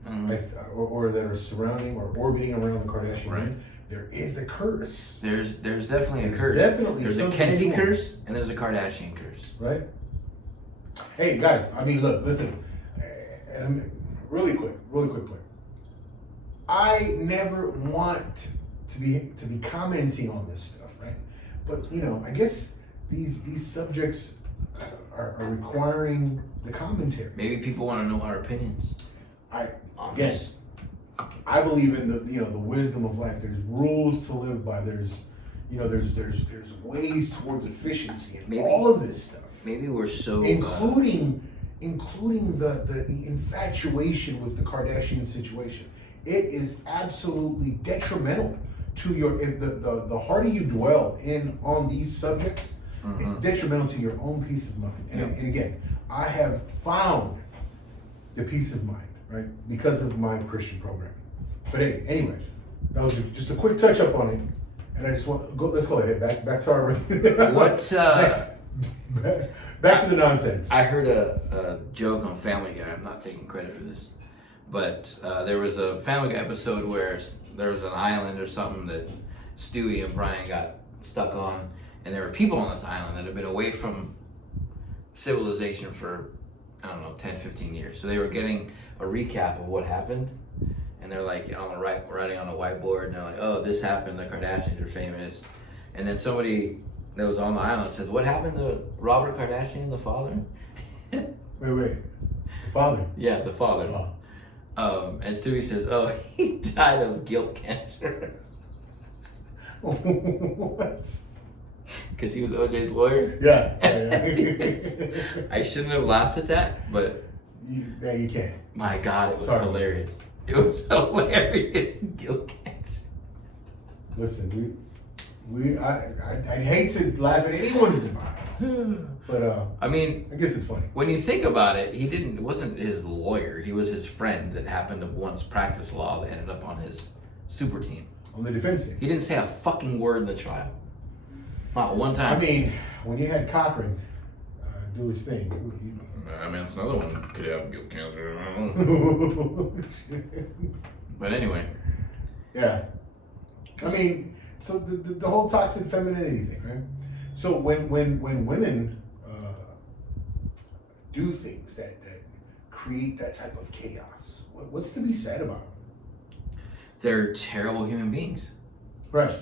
Mm-hmm. Or that are surrounding or orbiting around the Kardashian women. There is the curse. There's definitely a curse. Definitely. There's a Kennedy curse and there's a Kardashian curse. Right. Hey guys, look, listen. Really quick point. I never want to be commenting on this stuff, right? But I guess these subjects are requiring the commentary. Maybe people want to know our opinions. I believe in the wisdom of life. There's rules to live by. There's ways towards efficiency and all of this stuff. Maybe we're so including the infatuation with the Kardashian situation. It is absolutely detrimental to the harder you dwell on these subjects. It's detrimental to your own peace of mind. And again, I have found the peace of mind, right, because of my Christian programming. But hey, anyway, that was just a quick touch up on it, and I just want to go. Let's go ahead back to our back to the nonsense. I heard a joke on Family Guy. I'm not taking credit for this, but there was a Family Guy episode where there was an island or something that Stewie and Brian got stuck on, and there were people on this island that had been away from civilization for, I don't know, 10, 15 years. So they were getting a recap of what happened, and they're like writing on a whiteboard, and they're like, oh, this happened, the Kardashians are famous. And then somebody that was on the island says, what happened to Robert Kardashian, the father? Wait, the father? Yeah, the father. Oh. And Stewie says, oh, he died of guilt cancer. What? Because he was OJ's lawyer? Yeah. I shouldn't have laughed at that, but... You can't. My God, it was hilarious. It was hilarious. Guilt cancer. Listen, I'd hate to laugh at anyone's demise, but I mean, I guess it's funny. When you think about it, it wasn't his lawyer. He was his friend that happened to once practice law that ended up on his super team. On the defense team. He didn't say a fucking word in the trial. Not one time. I mean, when you had Cochran do his thing. I mean, it's another one could have guilt cancer. But anyway. Yeah. I mean, so the whole toxic femininity thing, right? So when women do things that create that type of chaos, what's to be said about them? They're terrible human beings. Right.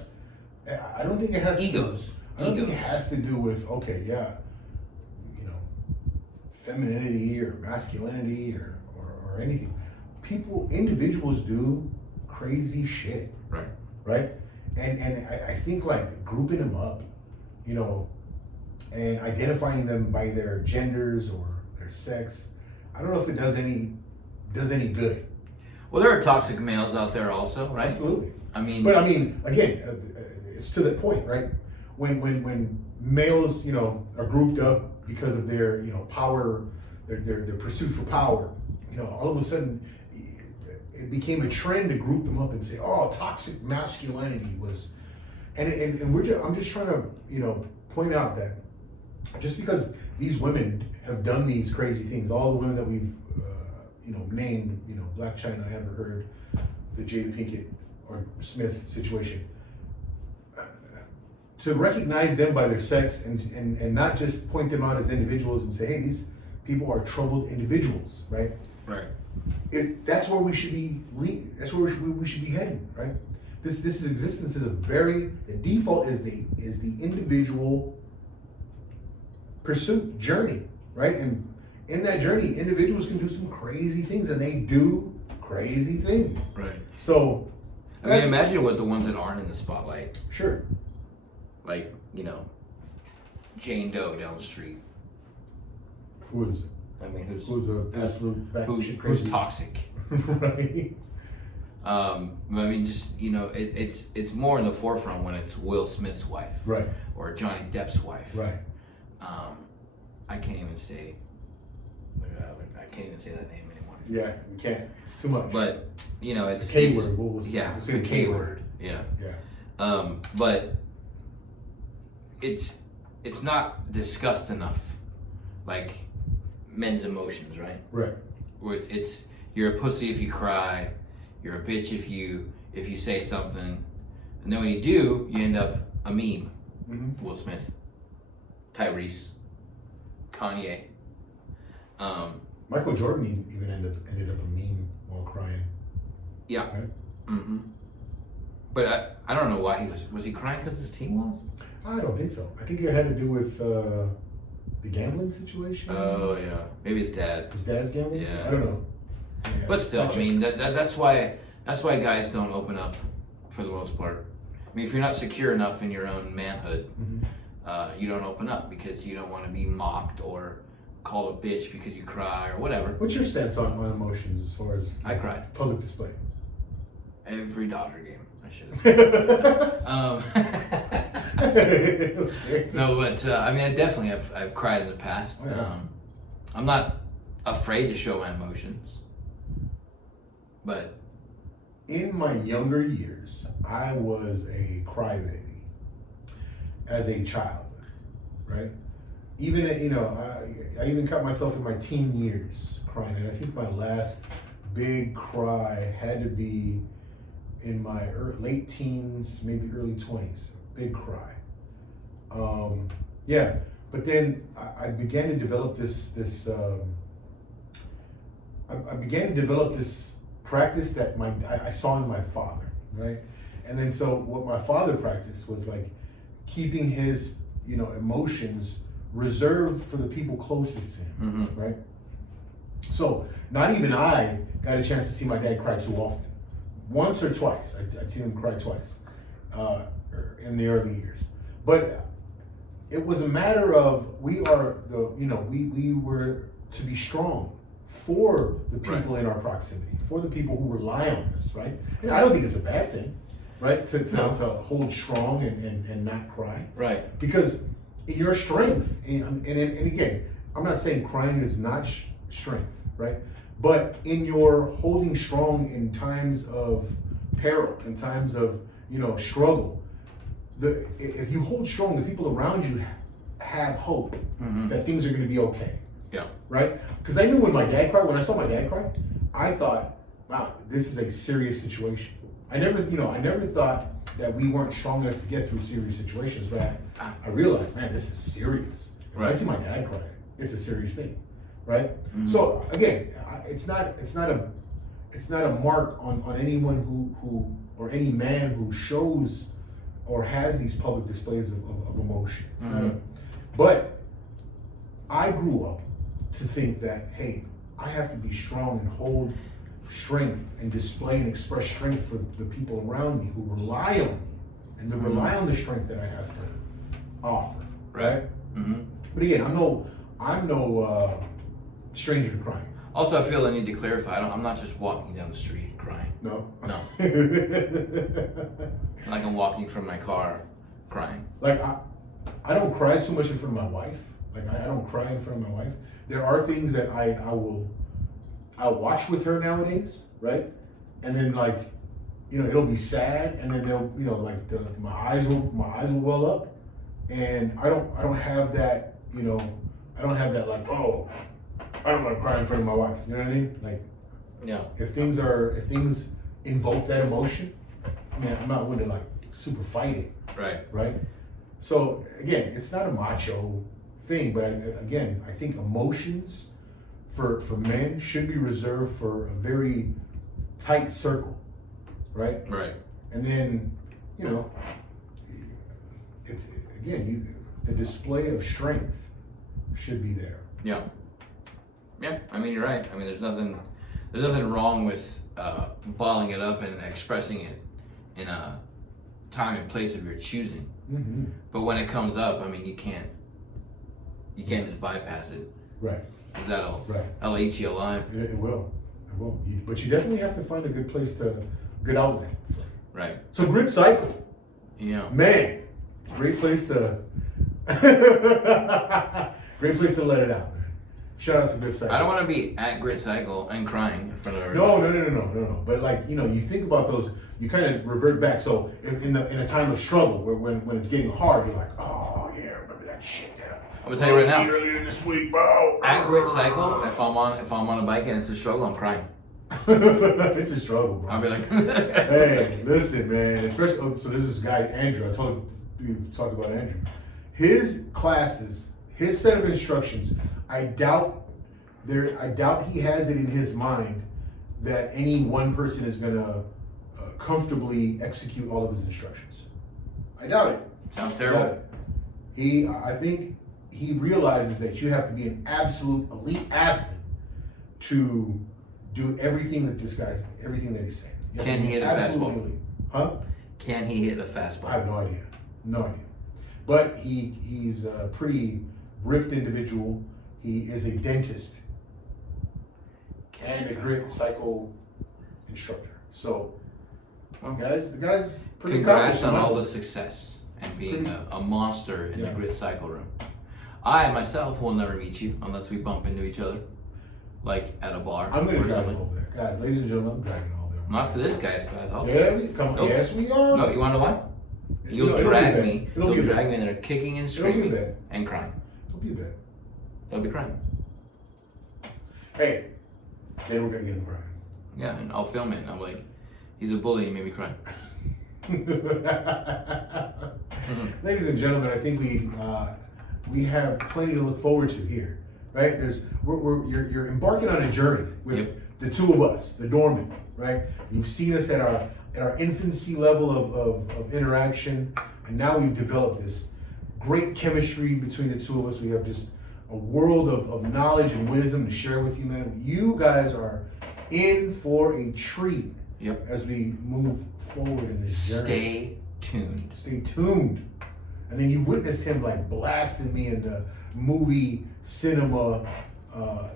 I don't think it has egos. I don't think it has to do with femininity or masculinity or anything. Individuals do crazy shit. Right. Right? And I think like grouping them up, and identifying them by their genders or their sex, I don't know if it does any good. Well, there are toxic males out there also, right? Absolutely. But again, it's to that point, right? When males, are grouped up because of their, power, their pursuit for power, all of a sudden it became a trend to group them up and say, oh, toxic masculinity was, and I'm just trying to, point out that just because these women have done these crazy things, all the women that we've, named, Black China, Amber Heard, the Jada Pinkett or Smith situation, to recognize them by their sex and not just point them out as individuals and say, hey, these people are troubled individuals, right? Right. That's where we should be. That's where we should be heading, right? This existence is the default is the individual pursuit journey, right? And in that journey, individuals can do some crazy things, and they do crazy things. Right. So, I mean, imagine what the ones that aren't in the spotlight. Sure. Like, Jane Doe down the street. Who's an absolute batshit crazy? Who's toxic? Right. I mean, just it's more in the forefront when it's Will Smith's wife, right, or Johnny Depp's wife, right. I can't even say that name anymore. Yeah, we can't. It's too much. But it's the K word. We'll say the K word. Yeah. Yeah. But it's not discussed enough, like men's emotions, right? Right. Where you're a pussy if you cry, you're a bitch if you say something, and then when you do, you end up a meme. Mm-hmm. Will Smith, Tyrese, Kanye. Michael Jordan even ended up a meme while crying. Yeah. Right? Mm-hmm. But I don't know why he was he crying because his team lost? I don't think so. I think it had to do with the gambling situation. Oh yeah, maybe his dad. His dad's gambling. Yeah. I don't know. Yeah, But still, fact I mean that's why guys don't open up for the most part. I mean, if you're not secure enough in your own manhood, Mhm. you don't open up because you don't want to be mocked or called a bitch because you cry or whatever. What's your stance on emotions as far as I cried public display? every Dodger game. I should have. Okay. No, but I mean, I definitely I've cried in the past. Oh, yeah. I'm not afraid to show my emotions, but In my younger years, I was a crybaby as a child, right? Even I even caught myself in my teen years crying, and I think my last big cry had to be in my late teens, maybe early 20s. Big cry. Yeah, but then I began to develop this I began to develop this practice that I saw in my father, right? And then so what my father practiced was like keeping his emotions reserved for the people closest to him, right? So not even I got a chance to see my dad cry too often. Once or twice, I'd seen him cry twice in the early years. But it was a matter of we were to be strong for the people in our proximity, for the people who rely on us, right? And I don't think it's a bad thing, right? To hold strong and not cry, right? Because in your strength, and again, I'm not saying crying is not strength, right? But in your holding strong in times of peril, in times of struggle, if you hold strong, the people around you have hope that things are going to be okay. Yeah. Right? Because I knew when I saw my dad cry, I thought, wow, this is a serious situation. I never thought that we weren't strong enough to get through serious situations, but I realized, man, this is serious. If I see my dad cry, it's a serious thing, right? So again, it's not a mark on anyone who or any man who shows or has these public displays of emotion. It's not but I grew up to think that, hey, I have to be strong and hold strength and display and express strength for the people around me who rely on me and they rely on the strength that I have to offer, right? But again, I'm no stranger to crying. Also, I feel I need to clarify. I'm not just walking down the street crying. No. Like I'm walking from my car crying. Like I don't cry too much in front of my wife. Like I don't cry in front of my wife. There are things that I'll watch with her nowadays, right? And then it'll be sad, and then they'll my eyes will well up, and I don't have that I don't have that oh, I don't want to cry in front of my wife. You know what I mean? Like, yeah. If things invoke that emotion, I mean, I'm not going to super fight it. Right. Right. So again, it's not a macho thing, but I think emotions for men should be reserved for a very tight circle, right? Right. And then it's the display of strength should be there. Yeah. Yeah. I mean, you're right. I mean, there's nothing wrong with balling it up and expressing it in a time and place of your choosing. But when it comes up, I mean, you can't just bypass it. Right. Because that'll eat you alive. It will. But you definitely have to find a good outlet. Right. So Grit Cycle. Yeah. Man, great place to let it out, man. Shout out to Grit Cycle. I don't want to be at Grit Cycle and crying in front of No. everybody. But you think about those. You kind of revert back. So in a time of struggle, when it's getting hard, you're like, oh yeah, remember that shit. I'm gonna tell you right now. Earlier this week, bro. At Grit Cycle, if I'm on a bike and it's a struggle, I'm crying. It's a struggle, bro. I'll be like, hey, listen, man. Especially, so there's this guy Andrew. We've talked about Andrew. His classes, his set of instructions. I doubt he has it in his mind that any one person is gonna comfortably execute all of his instructions. I doubt it. Sounds I terrible. doubt it. I think he realizes that you have to be an absolute elite athlete to do everything that he's saying. You have Can to be he hit a absolutely fastball? elite. Huh? Can he hit a I fastball? have no idea. No idea. But he's a pretty ripped individual. He is a dentist and a grit cycle instructor. So, the guy's pretty Congrats accomplished. on all the success and being a monster in the grit cycle room. I myself will never meet you unless we bump into each other, like at a bar. I'm going to or drag him something. over there. Guys, ladies and gentlemen, I'm dragging him over there. Not to this guy's class. Come on. Nope. Yes, we are. No, you want to know what? You'll It'll be drag bad. me. It'll You'll be drag bad. me in there kicking and It'll be screaming bad. and crying. Don't be bad. They'll be crying. Hey, then we're going to get him crying. Yeah, and I'll film it and I'm like, he's a bully and he made me cry. Ladies and gentlemen, I think we have plenty to look forward to here, right? You're embarking on a journey with the two of us, the Doormen, right? You've seen us at our infancy level of interaction, and now we've developed this great chemistry between the two of us. We have just a world of knowledge and wisdom to share with you, man. You guys are in for a treat as we move forward in this journey. Stay tuned. Stay tuned. And then you witnessed him like blasting me into movie cinema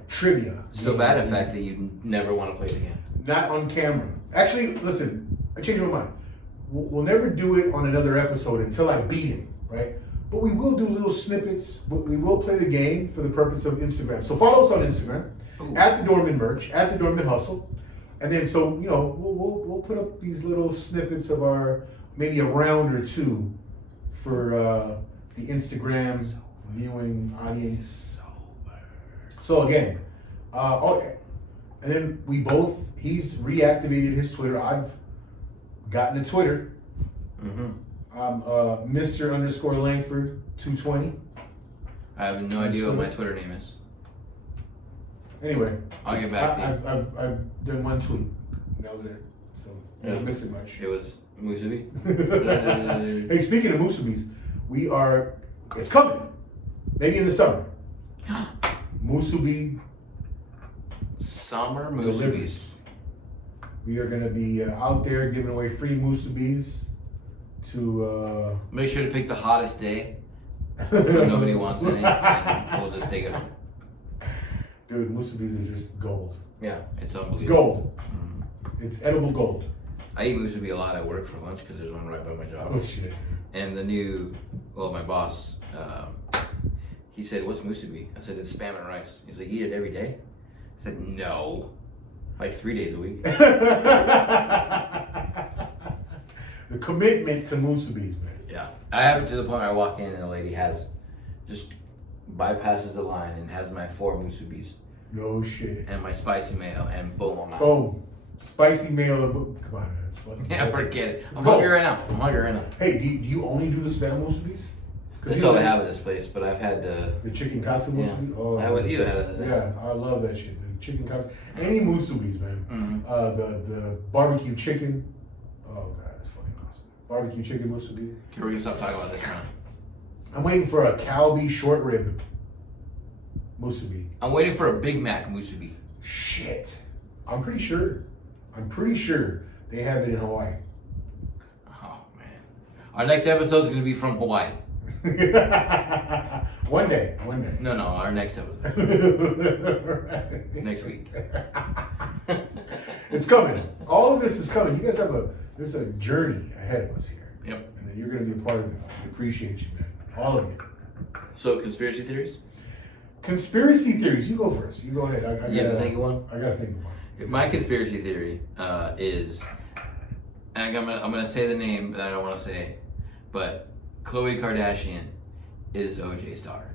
trivia. So bad, in fact, that you never want to play it again. Not on camera. Actually, listen, I changed my mind. We'll never do it on another episode until I beat him, right? But we will do little snippets. We will play the game for the purpose of Instagram. So follow us on Instagram at the Doormen Merch, at the Doormen Hustle. And then we'll put up these little snippets of our maybe a round or two for the Instagram viewing audience. So again, and then he's reactivated his Twitter. I've gotten a Twitter. I'm Mr. _ Langford 220. I have no idea what my Twitter name is. Anyway, I'll get back to you. I've done one tweet. That was it. So you're not missing much. It was Musubi. Hey, speaking of musubis, it's coming. Maybe in the summer. Musubi Summer delivers. Musubis. We are going to be out there giving away free musubis to. Make sure to pick the hottest day so nobody wants any, and we'll just take it home. Dude, musubis are just gold. Yeah, it's It's unbelievable. gold. Mm. It's edible gold. I eat musubi a lot at work for lunch because there's one right by my job. Oh shit. And my boss, he said, "What's musubi?" I said, "It's spam and rice." He's like, "Eat it every day?" I said, "No, like 3 days a week." The commitment to musubis, man. Yeah, I have it to the point where I walk in and the lady just bypasses the line and has my 4 musubis No shit. and my spicy mayo, and boom, I'm out. Boom. Spicy mayo. Come on, man. It's fucking. Yeah, forget it. Let's I'm go. hungry right now. Hey, do you only do the spam musubis? That's all they have at this place, but I've had the chicken katsu yeah. musubi. Oh, I with you. I had a, yeah, I love that shit. The chicken katsu. Any musubis, man. Mhm. The barbecue chicken. Oh god, that's fucking awesome. Barbecue chicken musubi. Okay, we're gonna stop talking about this now. I'm waiting for a Calbee short rib musubi. I'm waiting for a Big Mac musubi. Shit. I'm pretty sure they have it in Hawaii. Oh man, our next episode is gonna be from Hawaii. One day. No, our next episode next week. It's coming. All of this is coming. You guys there's a journey ahead of us here. Yep. And then you're gonna be a part of it. We appreciate you, man. All of you. So conspiracy theories? Conspiracy theories. You go first. You go ahead. You have to think of one? I gotta think of one. My conspiracy theory is, and I'm gonna say the name that I don't want to say, but Khloe Kardashian is OJ's daughter.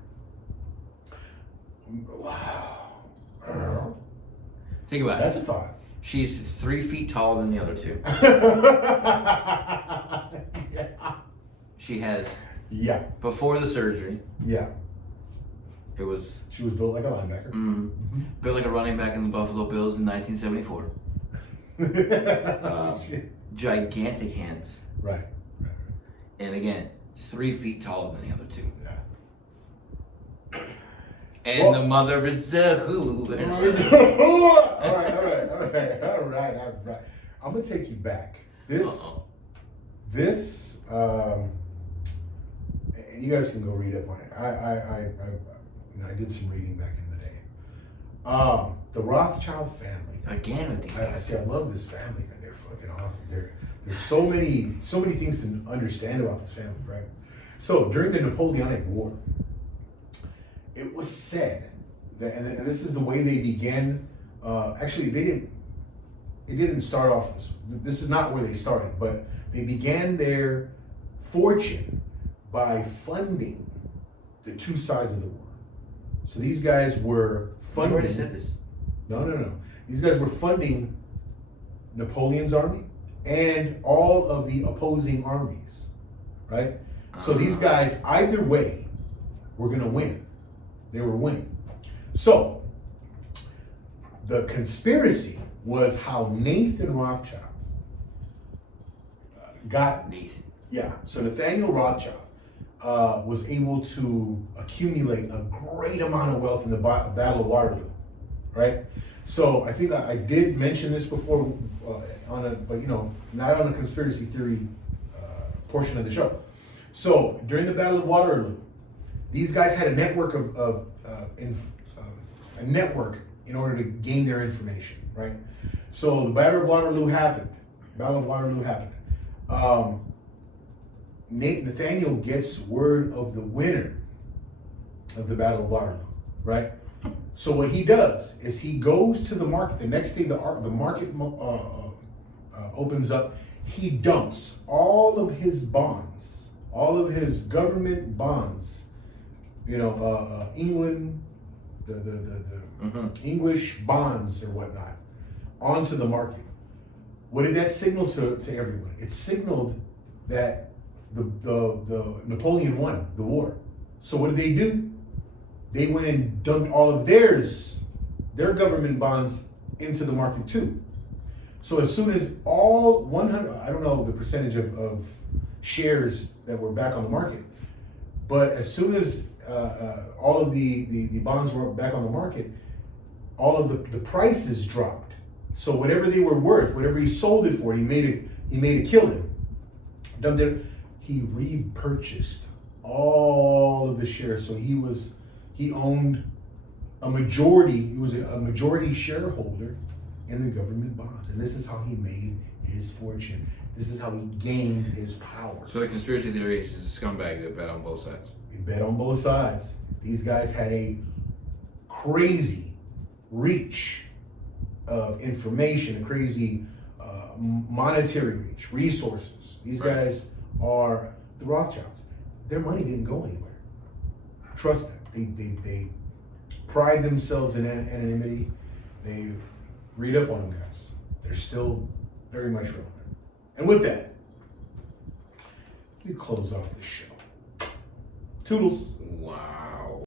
Wow. Think about That's it. a thought. She's 3 feet taller than the other two. Yeah. She has, Yeah. before the surgery, Yeah. it was She was built like a linebacker. built like a running back in the Buffalo Bills in 1974. Gigantic hands. Right. And again, 3 feet taller than the other two. Yeah. And the mother is who? All right. I'm gonna take you back. This, and you guys can go read up on it. I did some reading back in the day. The Rothschild family. Again with these guys. I love this family, man. They're fucking awesome. There's so many things to understand about this family, right? So during the Napoleonic War, it was said that, and this is the way they began. Actually, it didn't start off. This is not where they started, but they began their fortune by funding the two sides of the war. So these guys were funding. You already said this. No. These guys were funding Napoleon's army and all of the opposing armies, right? So these guys, either way, were going to win. They were winning. So the conspiracy was how Nathan Rothschild got Nathan. Yeah. So Nathaniel Rothschild was able to accumulate a great amount of wealth in the Battle of Waterloo, right? So I think I did mention this before but not on a conspiracy theory portion of the show. So during the Battle of Waterloo, these guys had a network a network in order to gain their information, right? So the Battle of Waterloo happened. Nathaniel gets word of the winner of the Battle of Waterloo, right? So what he does is he goes to the market. The next day, the market opens up. He dumps all of his bonds, all of his government bonds. England, the English bonds or whatnot, onto the market. What did that signal to everyone? It signaled that the Napoleon won the war. So what did they do? They went and dumped all of their government bonds into the market too. So as soon as all 100, I don't know the percentage of shares that were back on the market, but as soon as all of the bonds were back on the market, all of the prices dropped. So whatever they were worth, whatever he sold it for, he made a killing. He repurchased all of the shares. So he owned a majority. He was a majority shareholder in the government bonds, and this is how he made his fortune. This is how he gained his power. So the conspiracy theory is a scumbag that bet on both sides. They bet on both sides. These guys had a crazy reach of information, a crazy monetary reach, resources. These guys are the Rothschilds. Their money didn't go anywhere. Trust them. They pride themselves in anonymity. They read up on them, guys. They're still very much relevant. And with that, we close off the show. Toodles.